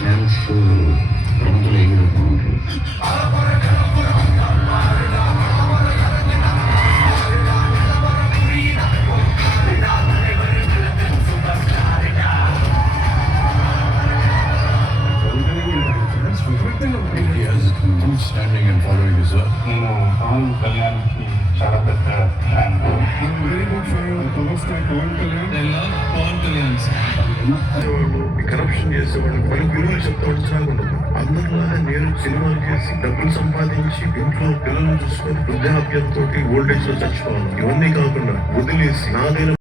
Fans ప్రముఖులు ఎగిరిపోతూ ఉంటారు. Standing and following his work. నేను పవన్ కళ్యాణ్కి చాలా పెద్ద ఫ్యాన్. కరప్షన్ చేసేవాడు వాళ్ళకి విలువలు చెప్తాడు చాలా ఉండదు. అందరిలాగా నేను సినిమాలు చేసి డబ్బులు సంపాదించి ఇంట్లో పిల్లలు చూసుకొని వృద్ధాప్యంతో ఓల్డేజ్ లో చచ్చిపోవాలి. ఇవన్నీ కాకుండా వదిలేసి నాదైన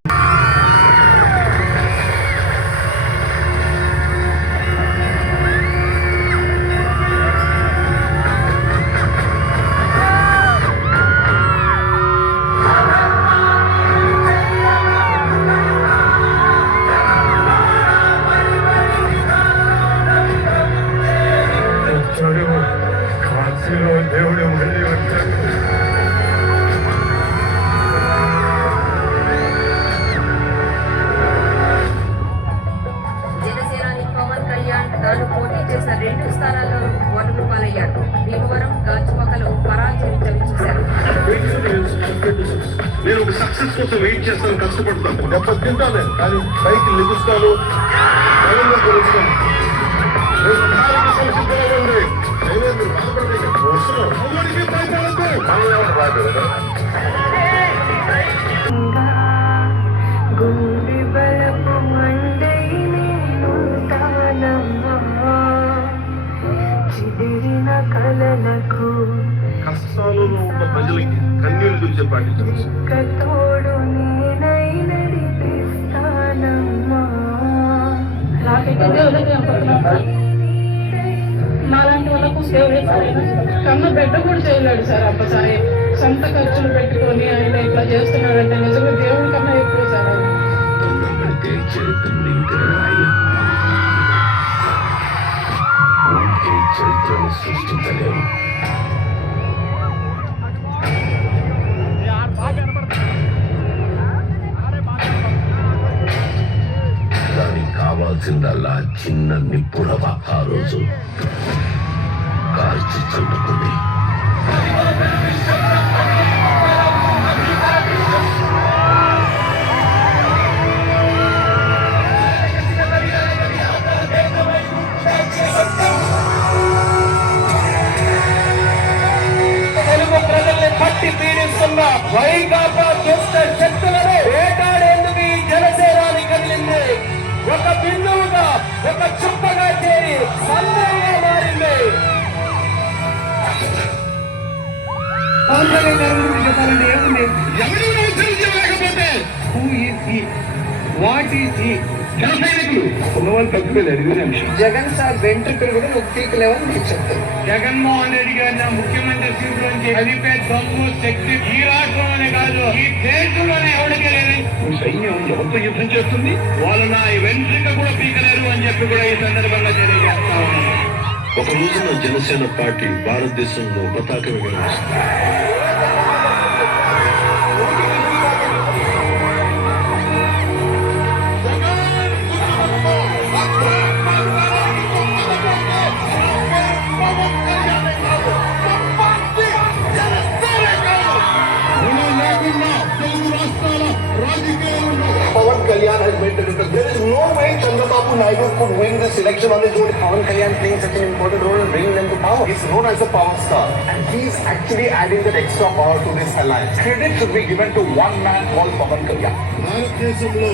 దేవుడు మళ్ళీ వచ్చాడు. జనసేనాని పవన్ కళ్యాణ్ తాను పోటీ చేసిన 2 స్థానాల్లో ఓటమి పాలయ్యారు. భీమవరం, గాజువాకలో పరాజయం చవిచూశారు. నేను ఒక సక్సెస్ కోసం వెయిట్ చేస్తాను, కష్టపడతాను, దెబ్బ తింటాను, కానీ పైకి లెగుస్తాను, కష్టాలలో ఉన్న ప్రజలకి కన్నీళ్లు తుడిచే పాటించాలి. మాలాంటి వాళ్ళకు సేవ చేస్తారు. కన్న బిడ్డ కూడా చేయలేడు సార్. అప్పసారి సొంత ఖర్చులు పెట్టుకొని ఆయన ఇట్లా చేస్తున్నాడంటే నిజంగా దేవుడి కన్నా ఎక్కువ సార్. చరిత్రను సృష్టించలేము. దానికి కావాల్సిందల్లా చిన్న నిప్పురవ ఆ రోజు కాల్చి చంపుకుంది. తెలుగు ప్రజల్ని పట్టి పీడిస్తున్న వైకాపా దుష్ట శక్తులను వేటాడేందుకు ఈ జనసేనాని కదిలింది. ఒక బిందువుగా, ఒక చుక్కగా చేరి సందేహంగా మారింది. చెప్పాలంటే ఏముంది? ఎవరు లేకపోతే what is he? Jagan sir వెంట్రుకలు కూడా నువ్వు పీకలేవని నీకు చెప్తాను. జగన్మోహన్ రెడ్డి గారిని ముఖ్యమంత్రి సీట్ నుంచి అదిపే దమ్ము శక్తి ఈ రాష్ట్రంలోనే కాదు, ఈ దేశంలోనే ఎవరికి లేదని సైన్యం ఎవరితో యుద్ధం చేస్తుంది. వాళ్ళు నా వెంట్రుక కూడా పీకలేరు అని చెప్పి కూడా ఈ సందర్భంగా తెలియజేస్తా ఉన్నాను. ఒక రోజున జనసేన పార్టీ భారతదేశంలో పతాకం ఎగరవేస్తుంది. Pawan Kalyan has made the difference. There is no way Chandrababu Naidu could win this election on his own. Pawan Kalyan playing such an important role in bringing them to power. He's known as a power star, and he's actually adding that extra power to this alliance. Credit should be given to one man called Pawan Kalyan. భారతదేశంలో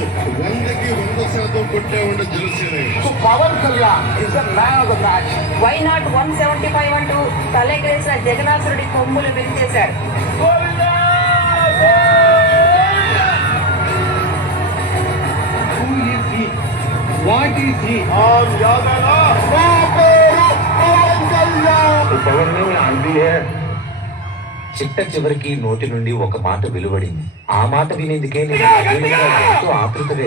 100% కొట్టే ఉన్న జనసేన. So Pawan Kalyan is the man of the match. Why not 175 అంటూ తలెగరేసిన జగన్నాథుడి కొమ్ములు విరిచేశారు. What is he? చిట్ట చివరికి నోటి నుండి ఒక మాట వెలువడింది. ఆ మాట వినేందుకే నేను ఎంతో ఆతృతగా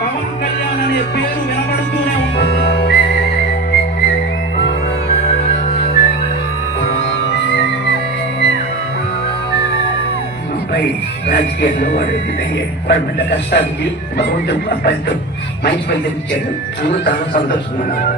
పవన్ కళ్యాణ్ అనే పేరు వినబడుతూనే ఉంది. అబ్బాయి రాజకీయాల్లో వాడు అయ్యాడు. వాడి మీద కష్టానికి భగవంతుడు అబ్బాయితో మంచి పని తెప్పించాడు. అందుకు చాలా సంతోషంగా ఉన్నాను.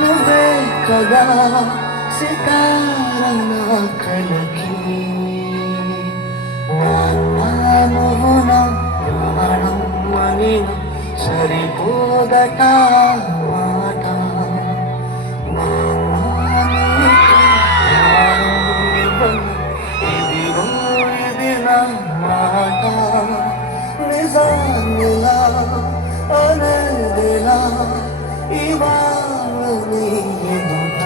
నువ్వే కదా సితార నా కలకి నువ్వు నా ప్రాణం అని సరిపోదట మాట ఇదిగో ఇది నా మాట నిజానిలా అనేదిలా ఇవాళ నీ ఎదుట